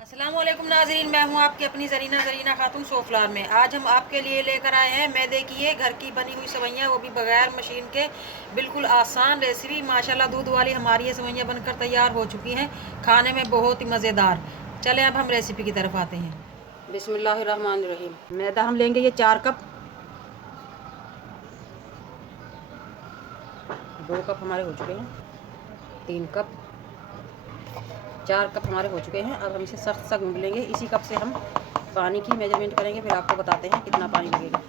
अस्सलाम वालेकुम नाज़रीन, मैं हूं आपकी अपनी ज़रीना खातून सोफ्लार में। आज हम आपके लिए लेकर आए हैं मैदे की ये घर की बनी हुई सेवइयाँ, वो भी बगैर मशीन के। बिल्कुल आसान रेसिपी, माशाल्लाह दूध वाली हमारी ये सेवइयाँ बनकर तैयार हो चुकी हैं, खाने में बहुत ही मज़ेदार। चलें अब हम रेसिपी की तरफ आते हैं। बिस्मिल्लाहिर्रहमानिर्रहीम। मैदा हम लेंगे ये 4 कप। 2 कप हमारे हो चुके हैं, 3 कप, 4 कप हमारे हो चुके हैं। अब हम इसे सख्त सा गूंद लेंगे। इसी कप से हम पानी की मेजरमेंट करेंगे, फिर आपको बताते हैं कितना पानी लगेगा।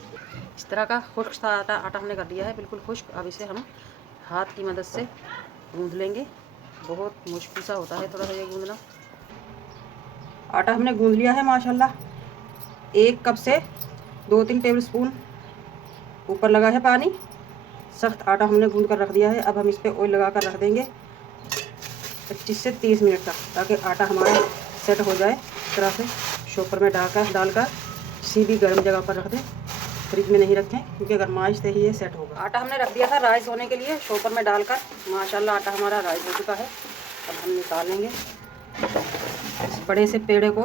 इस तरह का खुश्क सा आटा हमने कर दिया है, बिल्कुल खुश्क। अब इसे हम हाथ की मदद से गूंद लेंगे। बहुत मुश्किल सा होता है थोड़ा सा ये गूंदना। आटा हमने गूंद लिया है माशाल्लाह। 1 कप से 2-3 टेबल स्पून ऊपर लगा है पानी। सख्त आटा हमने गूंद कर रख दिया है। अब हम इस पर ऑयल लगा कर रख देंगे 25 से 30 मिनट तक, ताकि आटा हमारा सेट हो जाए। इस तरह से शॉपर में डालकर किसी भी गर्म जगह पर रख दें, फ्रिज में नहीं रखें, क्योंकि गरमाइश से ही ये सेट होगा। आटा हमने रख दिया था राइस होने के लिए शॉपर में डालकर। माशाल्लाह आटा हमारा राइस हो चुका है। अब हम निकाल लेंगे। इस बड़े से पेड़े को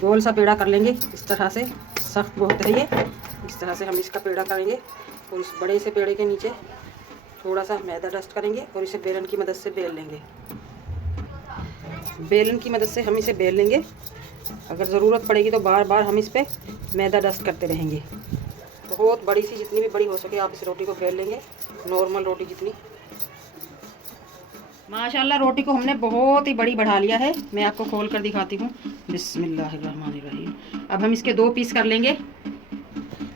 गोल सा पेड़ा कर लेंगे इस तरह से। सख्त बहुत है ये। इस तरह से हम इसका पेड़ा करेंगे और इस बड़े से पेड़े के नीचे थोड़ा सा मैदा डस्ट करेंगे और इसे बेलन की मदद से बेल लेंगे। बेलन की मदद से हम इसे बेल लेंगे। अगर ज़रूरत पड़ेगी तो बार बार हम इस पर मैदा डस्ट करते रहेंगे। बहुत बड़ी सी, जितनी भी बड़ी हो सके आप इस रोटी को बेल लेंगे, नॉर्मल रोटी जितनी। माशाल्लाह रोटी को हमने बहुत ही बड़ी बढ़ा लिया है। मैं आपको खोल कर दिखाती हूँ। बिस्मिल्लाहिर्रहमानिर्रहीम। अब हम इसके 2 पीस कर लेंगे।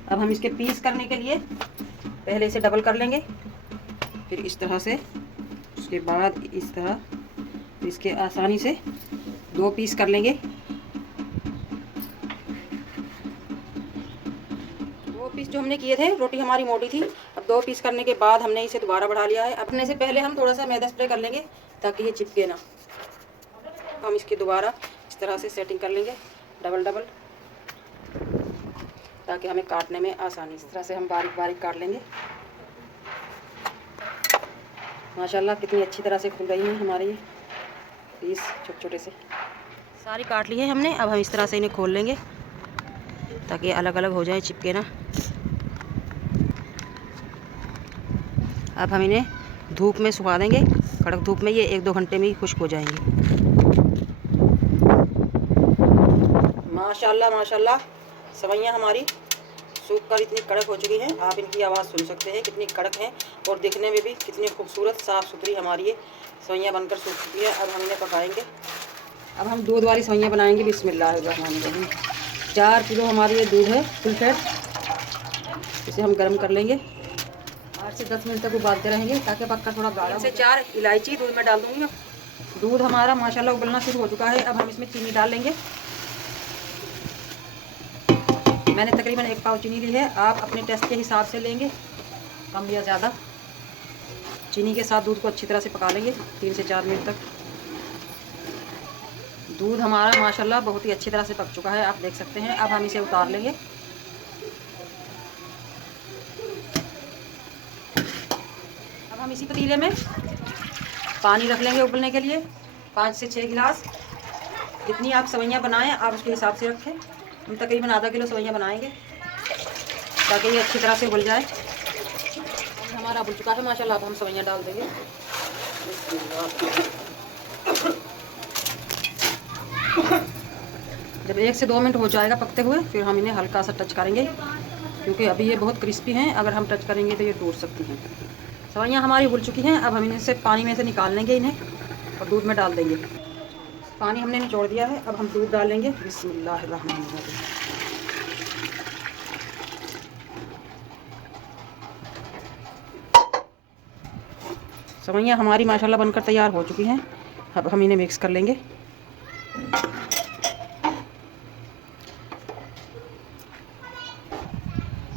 अब हम इसके पीस करने के लिए पहले इसे डबल कर लेंगे, फिर इस तरह से, उसके बाद इस तरह, इसके आसानी से 2 पीस कर लेंगे। 2 पीस जो हमने किए थे, रोटी हमारी मोटी थी। अब 2 पीस करने के बाद हमने इसे दोबारा बढ़ा लिया है। अपने से पहले हम थोड़ा सा मैदा स्प्रे कर लेंगे ताकि ये चिपके ना। हम इसकी दोबारा इस तरह से सेटिंग कर लेंगे, डबल डबल, ताकि हमें काटने में आसानी। इस तरह से हम बारीक बारीक काट लेंगे। माशाल्लाह कितनी अच्छी तरह से खुल रही हैं हमारे ये पीस, छोटे छोटे से सारी काट ली है हमने। अब हम इस तरह से इन्हें खोल लेंगे ताकि अलग अलग हो जाए, चिपके ना। अब हम इन्हें धूप में सुखा देंगे, कड़क धूप में। ये 1-2 घंटे में ही खुश्क हो जाएंगे। माशाल्लाह माशाल्लाह सेवइयाँ हमारी सूख कर इतनी कड़क हो चुकी हैं। आप इनकी आवाज़ सुन सकते हैं कितनी कड़क हैं, और दिखने में भी कितनी खूबसूरत साफ़ सुथरी हमारी ये सेवइयाँ बनकर सूख चुकी हैं। अब हम इन्हें पकाएंगे। अब हम दूध वाली सेवइयाँ बनाएंगे। बिस्मिल्लाहिर्रहमानिर्रहीम। 4 किलो हमारी ये दूध है फुल फैट। इसे हम गर्म कर लेंगे। 8 से 10 मिनट तक उबालते रहेंगे ताकि पक्का थोड़ा गाढ़ा से 4 इलायची दूध में डाल दूँगी। दूध हमारा माशाल्लाह उबलना शुरू हो चुका है। अब हम इसमें चीनी डाल लेंगे। मैंने तकरीबन 1 पाव चीनी ली है। आप अपने टेस्ट के हिसाब से लेंगे, कम या ज़्यादा। चीनी के साथ दूध को अच्छी तरह से पका लेंगे 3 से 4 मिनट तक। दूध हमारा माशाल्लाह बहुत ही अच्छी तरह से पक चुका है, आप देख सकते हैं। अब हम इसे उतार लेंगे। अब हम इसी पतीले में पानी रख लेंगे उबलने के लिए, 5 से 6 गिलास। जितनी आप सेवइयाँ बनाएं आप उसके हिसाब से रखें। हम तकरीबन आधा किलो सेवइयाँ बनाएंगे ताकि ये अच्छी तरह से उबल जाए। हमारा उबल चुका है माशाल्लाह। अब हम सेवइयाँ डाल देंगे। जब 1 से 2 मिनट हो जाएगा पकते हुए, फिर हम इन्हें हल्का सा टच करेंगे, क्योंकि अभी ये बहुत क्रिस्पी हैं। अगर हम टच करेंगे तो ये टूट सकती हैं। सेवइयाँ हमारी उबल चुकी हैं। अब हम इन्हें से पानी में से निकाल लेंगे इन्हें और दूध में डाल देंगे। पानी हमने निचोड़ दिया है। अब हम दूध डालेंगे। बिस्मिल्लाहिर्रहमानिर्रहीम। सेवइयाँ हमारी माशाल्लाह बनकर तैयार हो चुकी हैं। अब हम इन्हें मिक्स कर लेंगे।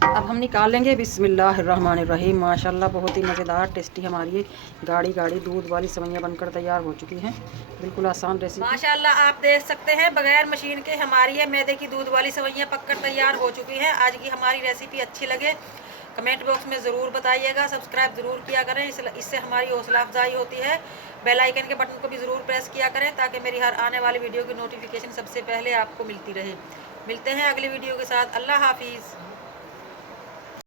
अब हम निकाल लेंगे। बिस्मिल्लाहिर्रहमानिर्रहीम। माशाल्लाह बहुत ही मज़ेदार टेस्टी हमारी ये गाढ़ी गाढ़ी दूध वाली सेवइयाँ बनकर तैयार हो चुकी हैं। बिल्कुल आसान रेसिपी। माशाल्लाह आप देख सकते हैं बगैर मशीन के हमारी ये मैदे की दूध वाली सेवइयाँ पककर तैयार हो चुकी हैं। आज की हमारी रेसिपी अच्छी लगे कमेंट बॉक्स में ज़रूर बताइएगा। सब्सक्राइब ज़रूर किया करें, इससे हमारी हौसला अफजाई होती है। बेल आइकन के बटन को भी ज़रूर प्रेस किया करें ताकि मेरी हर आने वाली वीडियो की नोटिफिकेशन सबसे पहले आपको मिलती रहे। मिलते हैं अगली वीडियो के साथ। अल्लाह हाफिज़।